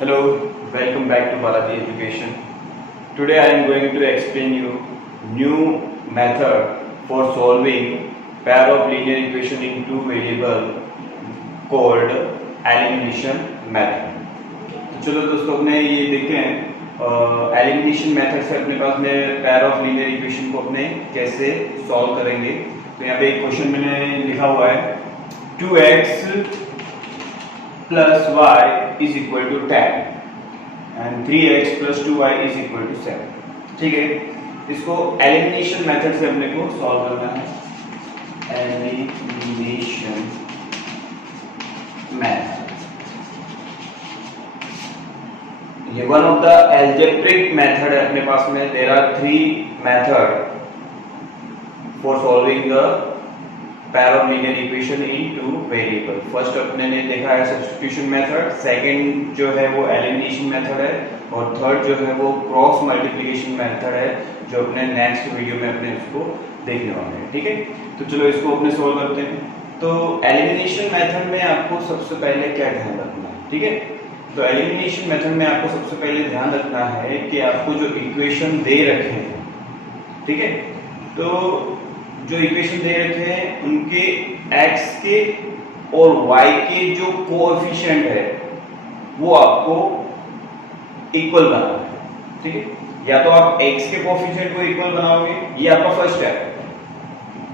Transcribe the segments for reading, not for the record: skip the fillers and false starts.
Hello, welcome back to Balaji Education. Today I am going to explain you new method for solving pair of linear equation in two variable called elimination method. तो चलो दोस्तों अपने ये देखें elimination method से अपने पास में पैर ऑफ लीनियर इक्वेशन को अपने कैसे सॉल्व करेंगे। तो यहाँ पे एक क्वेश्चन मैंने लिखा हुआ है 2x plus y is equal to 10 and 3x plus 2y is equal to 7। ठीक है, इसको एलिमिनेशन मेथड से अपने को सॉल्व करना है। एलिमिनेशन मेथड ये one of the algebraic method है अपने पास में। There are 3 method for solving the pair of linear equation in two variable। First अपने ने देखा है सब्स्टिट्यूशन मेथड, सेकंड जो है वो एलिमिनेशन मेथड है और थर्ड जो है वो क्रॉस मल्टीप्लिकेशन मेथड है जो अपने नेक्स्ट वीडियो में अपने उसको देखने वाले हैं। ठीक है, तो चलो इसको अपने सोल्व करते हैं। तो एलिमिनेशन मेथड में आपको सबसे पहले क्या ध्यान रखना है, ठीक है। तो एलिमिनेशन मेथड में आपको सबसे पहले ध्यान रखना है कि आपको जो इक्वेशन दे रखे हैं, ठीक है, तो जो इक्वेशन दे रखे हैं उनके x के और y के जो कोएफिशिएंट है वो आपको इक्वल बनाना है। ठीक है, या तो आप x के कोएफिशिएंट को इक्वल बनाओगे, ये आपका फर्स्ट स्टेप है।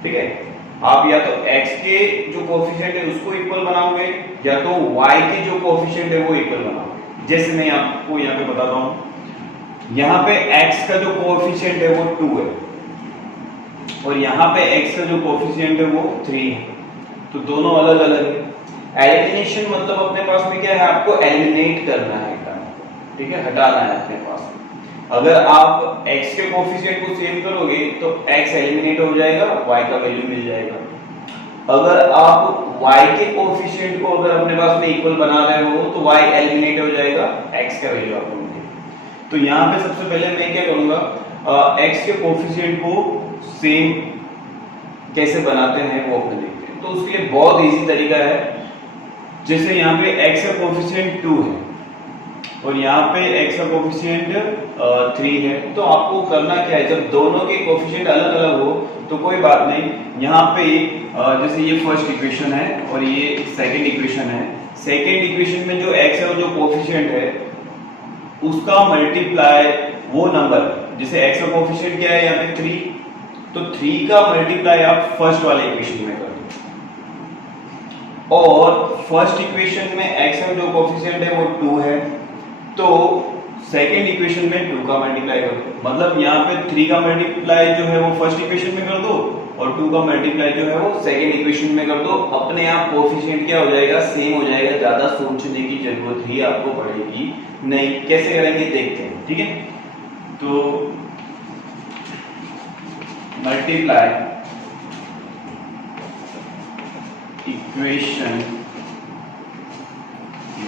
ठीक है, आप या तो x के जो कोएफिशिएंट है उसको इक्वल बनाओगे या तो y के जो कोएफिशिएंट है वो इक्वल बनाओगे। जैसे मैं आपको यहाँ पे बताता हूँ, यहाँ पे x का जो कोएफिशिएंट है वो 2 है और यहाँ पे x का जो कोएफिशिएंट है वो 3 है, तो दोनों अलग अलग है। एलिमिनेशन मतलब अपने पास में क्या है, आपको एलिमिनेट करना है, ठीक है, हटाना है अपने पास। अगर आप x के कोएफिशिएंट को सेम करोगे तो x एलिमिनेट हो जाएगा, y का वैल्यू मिल जाएगा। अगर आप y के कोएफिशिएंट को अगर अपने पास में इक्वल बना रहे हो तो y एलिमिनेट हो जाएगा, x का वैल्यू आपको मिलेगा। तो यहाँ पे सबसे पहले मैं क्या करूंगा, x के कोएफिशिएंट को सेम कैसे बनाते हैं वो अपने देखते हैं। तो उसके लिए बहुत इजी तरीका है। जैसे यहाँ पे x का कोएफिशिएंट 2 है और यहाँ पे x का कोएफिशिएंट 3 है, तो आपको करना क्या है, जब दोनों के कोएफिशिएंट अलग अलग हो तो कोई बात नहीं, यहाँ पे जैसे ये फर्स्ट इक्वेशन है और ये सेकंड इक्वेशन है। सेकंड इक्वेशन में जो x है वो जो कोएफिशिएंट है उसका मल्टीप्लाई वो नंबर, जैसे x का कोएफिशिएंट क्या है यहाँ पे 3, तो 3 का मल्टीप्लाई आप फर्स्ट वाले इक्वेशन में कर दो और फर्स्ट इक्वेशन में x का जो कोएफिशिएंट है वो 2 है, तो सेकंड इक्वेशन में 2 का मल्टीप्लाई कर दो। मतलब यहाँ पे 3 का मल्टीप्लाई जो है वो फर्स्ट इक्वेशन में कर दो और 2 का मल्टीप्लाई जो है वो सेकंड इक्वेशन में कर दो। अपने आप कोएफिशिएंट क्या हो जाएगा, सेम हो जाएगा, ज्यादा सोचने की जरूरत ही आपको पड़ेगी नहीं। कैसे करेंगे देखते हैं, ठीक है। तो multiply equation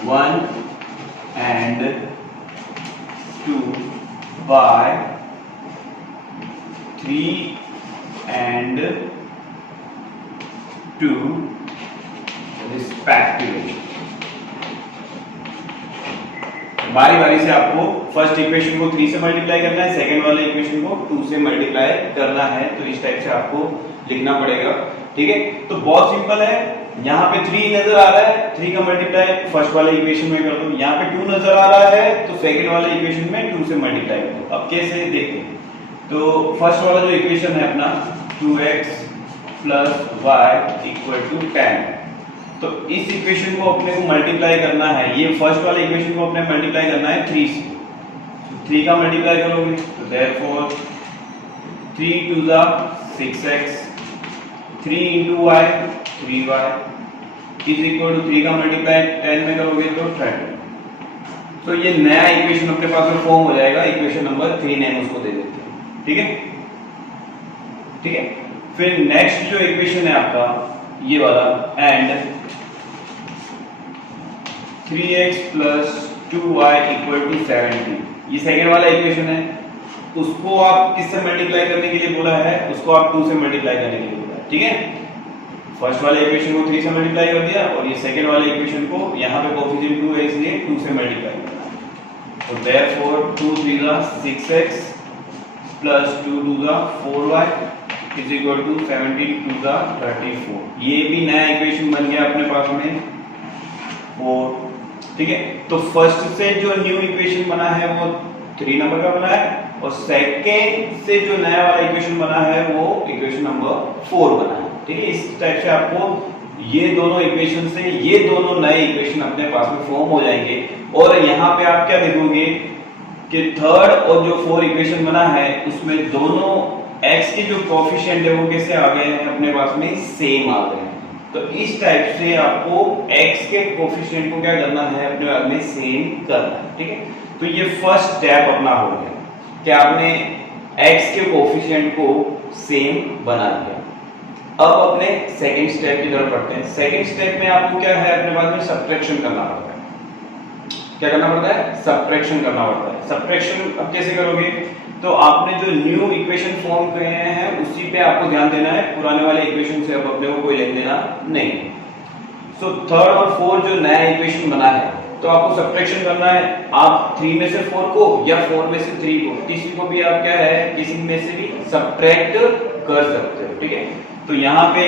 1 and 2 by 3 and 2 respectively। बारी बारी से आपको फर्स्ट इक्वेशन को 3 से मल्टीप्लाई करना है, सेकंड वाले इक्वेशन को 2 से मल्टीप्लाई करना है। तो इस टाइप से आपको लिखना पड़ेगा, ठीक है। तो बहुत सिंपल है, यहाँ पे 3 नजर आ रहा है, 3 का मल्टीप्लाई फर्स्ट वाले इक्वेशन में कर दो। यहाँ पे 2 नजर आ रहा है तो सेकंड वाले इक्वेशन में 2 से मल्टीप्लाई कर दो। अब कैसे देखते हैं, तो फर्स्ट वाला जो इक्वेशन है अपना 2x plus y equal to 10, तो इस इक्वेशन को अपने को मल्टीप्लाई करना है, ये फर्स्ट वाले इक्वेशन को अपने मल्टीप्लाई करना है 3 से। तो 3 का मल्टीप्लाई करोगे तो therefore 3 to the 6x, 3 into y 3y is equal to 3 का मल्टीप्लाई 10 में करोगे तो 30। तो ये नया इक्वेशन अपने पास में फॉर्म हो जाएगा, इक्वेशन नंबर 3 नेम उसको दे देते हैं, ठीक है, ठीक है। फिर नेक्स्ट जो इक्वेशन है आपका ये वाला, and 3x plus 2y equal to 70, ये सेकेंड वाला इक्वेशन है। उसको आप किससे मल्टीप्लाई करने के लिए बोला है, उसको आप 2 से मल्टीप्लाई करने के लिए बोला है, ठीक है। फर्स्ट वाले इक्वेशन को 3 से मल्टीप्लाई कर दिया और ये सेकंड वाले इक्वेशन को यहाँ पे कोएफिशिएंट 2 है इसलिए 2 से मल्टीप्लाई करना है। तो therefore 2 3 जा 6x प्लस 2 2 जा 4y इज इक्वल टू 17 2 जा 34। ये भी नया इक्वेशन बन गया अपने पास में 4। ठीक है, तो फर्स्ट से जो न्यू इक्वेशन बना है वो 3 नंबर का बना है, और सेकेंड से जो नया वाला इक्वेशन बना है वो इक्वेशन नंबर 4 बना है। ठीक है, इस टाइप से आपको ये दोनों इक्वेशन से ये दोनों नए इक्वेशन अपने पास में फॉर्म हो जाएंगे। और यहाँ पे आप क्या देखोगे कि थर्ड और जो 4 इक्वेशन बना है उसमें दोनों x के जो कोफिशिएंट है वो कैसे आ गए हैं अपने पास में, सेम आ गए हैं। तो इस टाइप से आपको x के कोफिशिएंट को क्या करना है, अपने पास में सेम करना है। ठीक है, तो ये फर्स्ट स्टेप अपना हो गया कि आपने x के कोफिशिएंट को सेम बना दिया। अब अपने सेकंड स्टेप की तरफ बढ़ते हैं। सेकंड स्टेप में आपको क्या है, अपने पास में सब्ट्रैक्शन करना पड़ता है। क्या करना पड़ता है, सब्ट्रैक्शन करना पड़ता है। सब्ट्रैक्शन अब कैसे करोगे, तो आपने जो न्यू इक्वेशन फॉर्म किए हैं उसी पे आपको ध्यान देना है, पुराने वाले इक्वेशन से अब अपने को कोई लेना देना नहीं। सो थर्ड और फोर्थ जो नया इक्वेशन बना है तो आपको सब्ट्रैक्शन करना है। आप 3 में से 4 को या 4 में से 3 को, किसी को भी आप क्या है, किसी में से भी सब्ट्रैक्ट कर सकते हो। ठीक है, तो यहाँ पे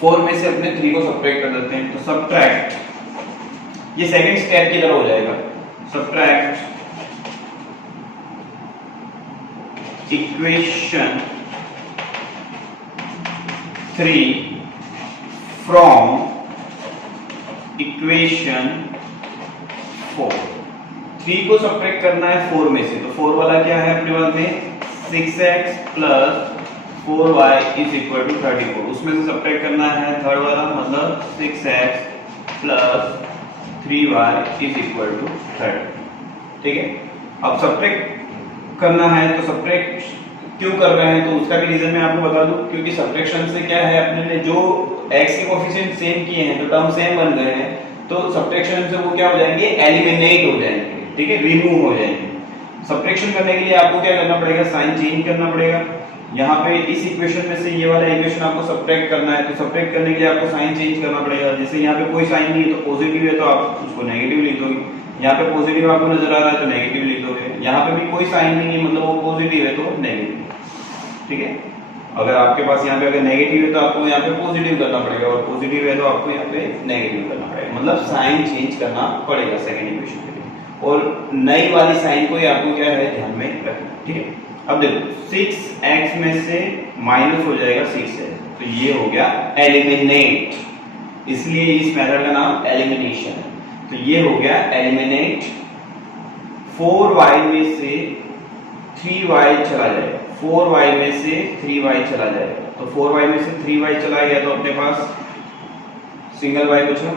4 में से अपने 3 को सब्ट्रैक्ट कर देते हैं। तो सब्ट्रैक्ट, ये सेकंड स्टेप की तरह हो जाएगा। Subtract equation 3 from equation 4। 3 को सब्ट्रैक्ट करना है 4 में से, तो 4 वाला क्या है अपने पास में 6x plus 4y is equal to 34। उसमें से सब्ट्रैक्ट करना है थर्ड वाला, मतलब 6x plus 3y is equal to 30। ठीक है, अब सब्ट्रैक्ट करना है तो सब्ट्रैक्ट क्यों कर रहे हैं तो उसका भी रीजन मैं आपको बता दूं, क्योंकि सब्ट्रैक्शन से क्या है, अपने ने जो x के कोफिशिएंट सेम किए हैं, तो टर्म सेम बन गए हैं, तो सब्ट्रैक्शन से वो क्या हो जाएंगे, एलिमिनेट हो जाएंगे। ठीक है, रिमूव हो जाएंगे। सब्ट्रैक्शन करने के लिए आपको क्या करना पड़ेगा, साइन चेंज करना पड़ेगा। यहाँ पे इस इक्वेशन में से ये वाला इक्वेशन आपको सब्ट्रैक्ट करना है, तो सब्ट्रैक्ट करने के लिए आपको साइन चेंज करना पड़ेगा। जैसे यहाँ पे कोई साइन नहीं है तो पॉजिटिव है तो आप उसको नेगेटिव लिख दोगे, यहाँ पे पॉजिटिव आपको नजर आ रहा है तो नेगेटिव लिख दोगे, यहाँ पे भी कोई साइन नहीं है मतलब वो पॉजिटिव है तो नेगेटिव। ठीक है, अगर आपके पास यहाँ पे अगर नेगेटिव है तो आपको यहाँ पे पॉजिटिव करना पड़ेगा, और पॉजिटिव है तो आपको यहाँ पे नेगेटिव करना पड़ेगा, मतलब साइन चेंज करना पड़ेगा सेकंड इक्वेशन के लिए। और नई वाली साइन को ही आपको क्या है, ध्यान में रखना। ठीक है, अब देखो 6x में से माइनस हो जाएगा 6x, तो ये हो गया एलिमिनेट, इसलिए इस मेथड का नाम एलिमिनेशन है। तो ये हो गया एलिमिनेट। 4y में से 3y चला जाएगा, 4y में से 3y चला जाएगा, तो 4y में से 3y चला गया तो अपने पास सिंगल y बचा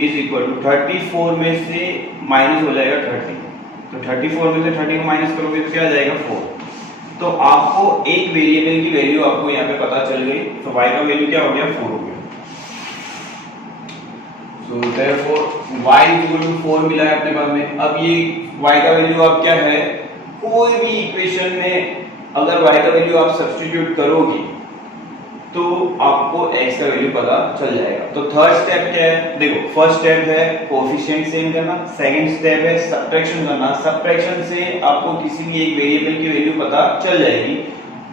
इज इक्वल टू 34 में से माइनस हो जाएगा 30, तो 34 में से 30 को माइनस करोगे तो क्या आ जाएगा 4। तो आपको एक वेरिएबल की वैल्यू आपको यहाँ पे पता चल गई, तो y का वैल्यू क्या हो गया, 4 हो गया। So therefore y equal to 4 मिला है अपने पास में। अब ये y का वैल्यू आप क्या है, कोई भी इक्वेशन में अगर y का वैल्यू आप सब्स्टिट्यूट करोगे तो आपको x का वैल्यू पता चल जाएगा। तो थर्ड स्टेप क्या है, देखो फर्स्ट स्टेप है कोएफिशिएंट सेम करना, सेकंड स्टेप है सब्ट्रैक्शन करना। सब्ट्रैक्शन से आपको किसी भी एक वेरिएबल की वैल्यू पता चल जाएगी,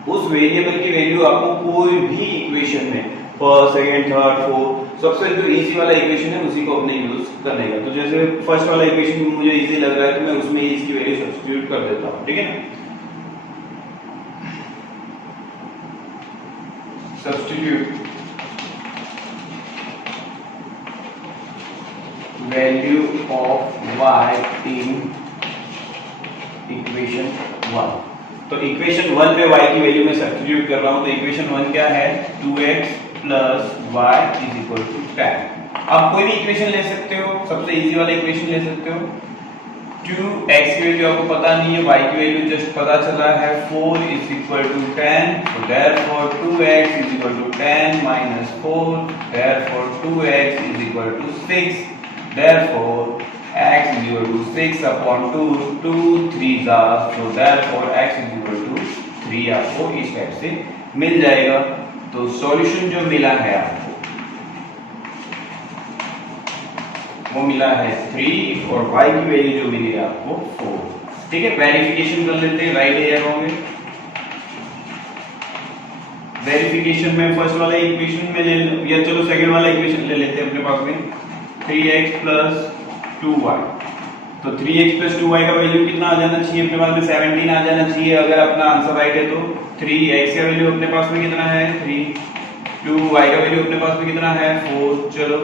उस वेरिएबल की वैल्यू आपको कोई भी इक्वेशन में फर्स्ट सेकंड थर्ड फोर्थ सबसे जो इजी वाला इक्वेशन है उसी को अपने यूज करने का। तो जैसे फर्स्ट वाला इक्वेशन मुझे इजी लग रहा है तो मैं उसमें इसकी वैल्यू सब्स्टिट्यूट कर देता हूं। ठीक है ना, substitute value of y in equation 1। तो इक्वेशन 1 पे y की वैल्यू में सब्स्टिट्यूट कर रहा हूं, तो इक्वेशन 1 क्या है, 2x plus y is equal to 10। आप कोई भी इक्वेशन ले सकते हो, सबसे इजी वाला इक्वेशन ले सकते हो। 2x की वैल्यू आपको पता नहीं है, y की वैल्यू जस्ट पता चला है 4 is equal to 10, so therefore 2x is equal to 10 minus 4, therefore 2x is equal to 6, therefore x is equal to 6 upon 2, 2 3s are, so therefore x is equal to 3 आपको इस type से मिल जाएगा। तो solution जो मिला है आपको वो मिला है 3 और y की वैल्यू जो मिली है आपको 4। ठीक है, वेरिफिकेशन कर लेते हैं राइट या रॉन्ग है। वेरिफिकेशन में फर्स्ट वाला इक्वेशन में ले या चलो सेकंड वाला इक्वेशन ले लेते हैं अपने पास में 3x + 2y। तो 3x + 2y का वैल्यू कितना आ जाना चाहिए अपने पास में 17 आ जाना चाहिए अगर अपना आंसर राइट है तो। 3x का वैल्यू अपने पास में कितना है 3, 2y का वैल्यू अपने पास में कितना है 4। चलो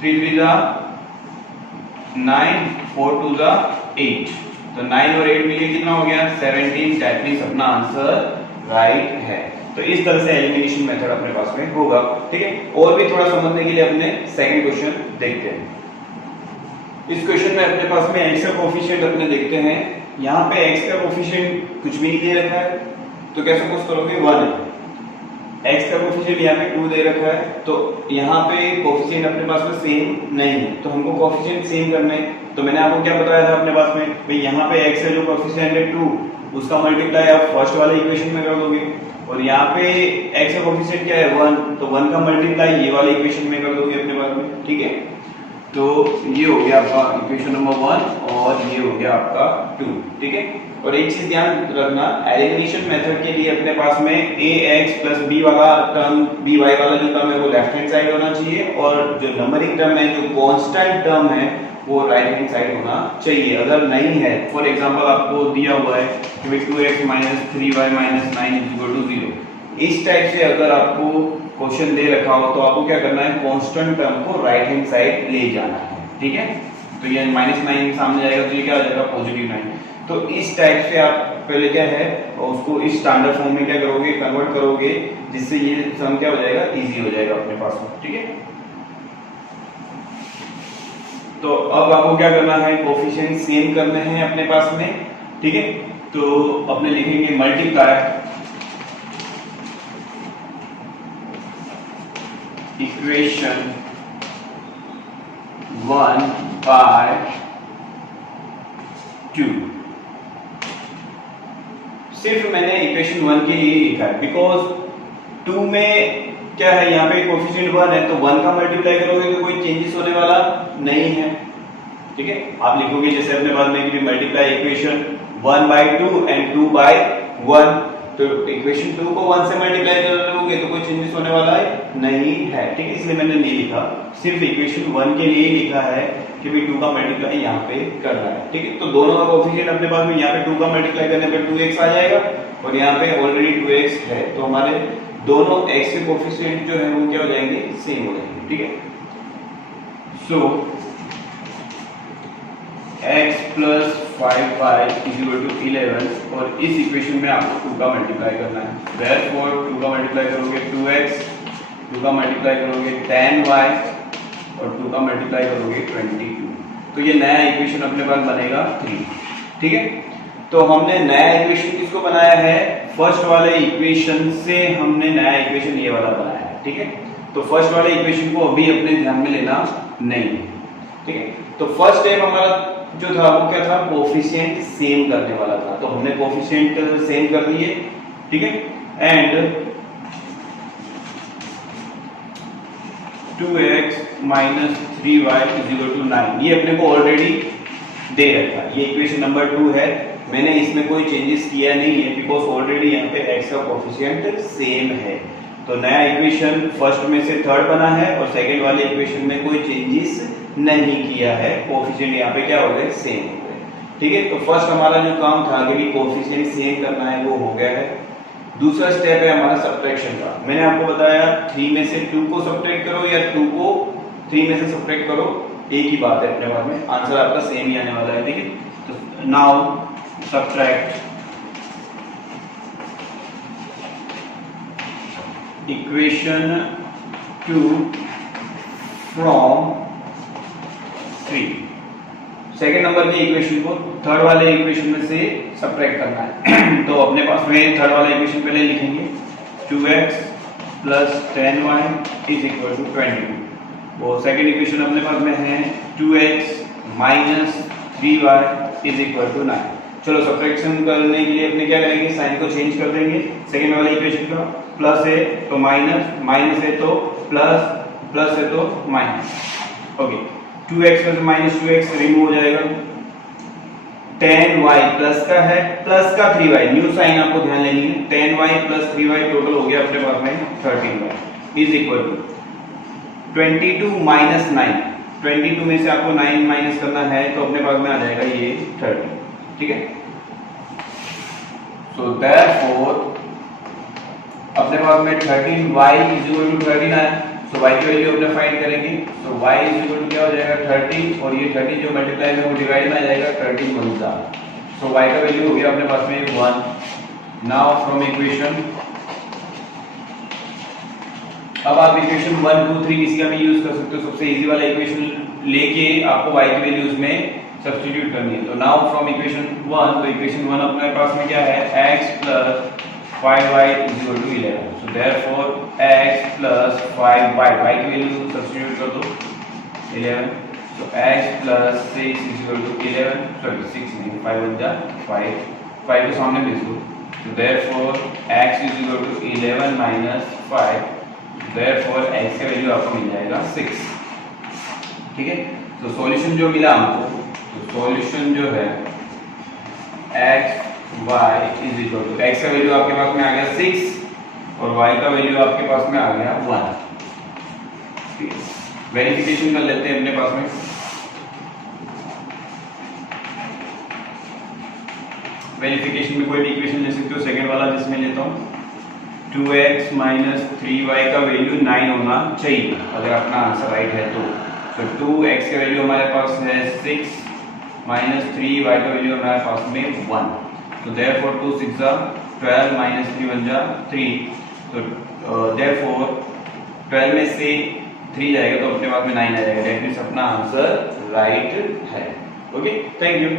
3 3 जा 9, 4 2 जा 8, तो 9 और 8 मिलके कितना हो गया 17। दैट मींस अपना आंसर राइट है। तो इस तरह से एलिमिनेशन मेथड अपने पास में होगा। ठीक है, और भी थोड़ा समझने के लिए अपने सेकंड क्वेश्चन देखते हैं। इस क्वेश्चन में अपने पास में x का कोफिशिएंट अपने देखते हैं। यहाँ पे x का कोफिशिएंट कुछ भी नहीं दे रखा है तो कैसे सपोज करोगे 1 है। x का कोफिशिएंट यहाँ पे 2 दे रखा है तो यहाँ पे कोफिशिएंट अपने पास में सेम नहीं है, तो हमको कोफिशिएंट सेम करने। तो मैंने आपको क्या बताया था अपने पास में भाई यहाँ पे x का जो कोफिशिएंट है 2 उसका मल्टीप्लाई आप फर्स्ट वाले इक्वेशन में कर दोगे, और यहाँ पे x का कोफिशिएंट क्या है 1, तो 1 का मल्टीप्लाई ये वाले इक्वेशन में कर दोगे अपने पास में। ठीक है, तो ये हो गया आपका इक्वेशन नंबर 1 और ये हो गया आपका 2। ठीक है, और एक चीज ध्यान रखना एलिमिनेशन मेथड के लिए अपने पास में ax + b वाला टर्म by वाला जो टर्म है वो लेफ्ट हैंड साइड होना चाहिए, और जो नंबरिंग टर्म है जो कांस्टेंट टर्म है वो राइट हैंड साइड होना चाहिए। अगर नहीं है फॉर एग्जांपल आपको दिया हुआ है कि 2x - 3y - 9 = 0, इस टाइप से अगर आपको क्वेश्चन दे रखा हो तो आपको क्या करना है कांस्टेंट टर्म को राइट हैंड साइड ले जाना है। ठीक है, तो ये -9 सामने जाएगा तो ये क्या आ जाएगा +9। तो इस टाइप से आप पहले क्या है उसको इस स्टैंडर्ड फॉर्म में क्या करोगे कन्वर्ट करोगे, जिससे ये सम क्या हो जाएगा इजी हो जाएगा अपने पास में। ठीक है, तो अब आपको क्या करना है कोफिशिएंट सेम करने हैं अपने पास में। ठीक है, तो अपने लिखेंगे मल्टीप्लाई इक्वेशन 1 by 2। सिर्फ मैंने इक्वेशन 1 के लिए लिखा है बिकॉज 2 में क्या है यहाँ पे कोफिशिएंट 1 है तो 1 का मल्टीप्लाई करोगे तो कोई चेंजेस होने वाला नहीं है। ठीक है, आप लिखोगे जैसे अपने पास में कि multiply equation 1 by 2 and 2 by 1, तो इक्वेशन 2 को 1 से मल्टीप्लाई कर लोगे तो कोई चेंजेस होने वाला है नहीं है। ठीक है, इसलिए मैंने नहीं लिखा, सिर्फ इक्वेशन 1 के लिए लिखा है कि भी 2 का मल्टीप्लाई यहाँ पे करना है। ठीक है, तो दोनों का कोफिशिएंट अपने पास में यहाँ पे 2 का मल्टीप्लाई करने पे 2x आ जाएगा और यहाँ पे ऑलरेडी 2x है, तो हमारे दोनों x के कोफिशिएंट जो है वो क्या हो जाएंगे सेम हो जाएंगे। ठीक है, सो x + 5y = 11 और इस इक्वेशन में आपको 2 का मल्टीप्लाई करना है। देयरफॉर 2 का मल्टीप्लाई करोगे 2x, 2 का मल्टीप्लाई करोगे 10y और 2 का मल्टीप्लाई करोगे 22, तो ये नया इक्वेशन अपने पास बनेगा 3। ठीक है, तो हमने नया इक्वेशन किसको बनाया है फर्स्ट वाले इक्वेशन से हमने नया इक्वेशन ये वाला बनाया है। ठीक है, तो फर्स्ट वाले इक्वेशन को अभी अपने ध्यान में लेना नहीं है। ठीक है, तो फर्स्ट स्टेप हमारा जो था वो क्या था कोफिशिएंट सेम करने वाला था, तो हमने कोफिशिएंट सेम कर दिए। ठीक है, एंड 2x - 3y = 9 ये अपने को ऑलरेडी दे रखा है, ये इक्वेशन नंबर 2 है, मैंने इसमें कोई चेंजेस किया नहीं है बिकॉज ऑलरेडी यहाँ पे x का कोफिशिएंट सेम है। तो नया इक्वेशन फर्स्ट में से थर्ड बना है और सेकंड वाले इक्वेशन में कोई चेंजेस नहीं किया है, कोफिशिएंट यहाँ पे क्या हो गए सेम हो गए। ठीक है, तो फर्स्ट हमारा जो काम था कि कोफिशिएंट सेम करना है वो हो गया है। दूसरा स्टेप है हमारा सब्ट्रैक्शन का। मैंने आपको बताया 3 में से 2 को सब्ट्रैक्ट करो या 2 को 3 में से सब्ट्रैक्ट करो, एक ही बात है अपने पास में, आंसर आपका सेम ही आने वाला है। ठीक है, तो now subtract equation 2 from 3। Second number के इक्वेशन को थर्ड वाले इक्वेशन में से सब्ट्रैक्ट करना है। तो अपने पास में थर्ड वाला इक्वेशन पहले लिखेंगे 2x + 10y = 22। वो सेकेंड इक्वेशन अपने पास में है 2x - 3y = 9। चलो सब्ट्रैक्शन करने के लिए अपने क्या करेंगे साइन को चेंज कर देंगे। सेकेंड वाले इक्वेशन का प्लस है तो माइनस, माइनस है तो प्लस, प्लस है तो माइनस। ओके, 2x में से माइनस 2x रिमूव हो जाएगा। 10y प्लस का है, प्लस का 3y, न्यू साइन आपको ध्यान लेनी है। 10y प्लस 3y टोटल हो गया अपने पास में 13y is equal to 22 minus 9। 22 में से आपको 9 माइनस करना है तो अपने पास में आ जाएगा ये 30, ठीक है। सो देयरफॉर अपने पास में 13y इज इक्वल टू 13 आया। सो y की वैल्यू अपने फाइंड करेंगे। सो y इज इक्वल टू क्या हो जाएगा 30 और ये 30 जो मल्टीप्लाई में वो डिवाइड में आ जाएगा 30 गुना 4। सो y का वैल्यू हो गया अपने पास में 1। नाउ फ्रॉम इक्वेशन, अब आप इक्वेशन 1 2 3 किसी का भी यूज कर सकते हो। सबसे इजी वाला इक्वेशन लेके आपको y की वैल्यू उसमें सब्स्टिट्यूट करनी है। तो नाउ फ्रॉम इक्वेशन 1, तो इक्वेशन 1 अपने पास में क्या है, x plus 5y is equal to 11। So therefore x plus 5y, y की वैल्यू सब्स्टिट्यूट कर दो 11। So x plus 6 is equal to 11, sorry 6 नहीं 5 बन जा 5, 5 के सामने भेज दो। So therefore x is equal to 11 minus 5, therefore x का वैल्यू आपको मिल जाएगा 6, ठीक है। तो सॉल्यूशन जो मिला हमको, तो सॉल्यूशन जो है x y is equal to, x का वैल्यू आपके पास में आ गया 6 और y का वैल्यू आपके पास में आ गया 1, ठीक है। वेरिफिकेशन कर लेते हैं अपने पास में। वेरिफिकेशन में कोई भी इक्वेशन ले सकते हो। सेकंड वाला जिसमें लेता हूँ 2x माइनस 3y का वैल्यू 9 होना चाहिए अगर अपना आंसर राइट है तो। 2x का वैल्यू हमारे पास है 6 माइनस 3y का वैल्यू हमारे पास में 1। तो देयरफॉर 2 6 12 माइनस 3 1 जा 3। तो देयरफॉर 12 में से 3 जाएगा तो अपने पास में 9 आ जाएगा। दैट मींस अपना आंसर राइट है। Okay, thank you.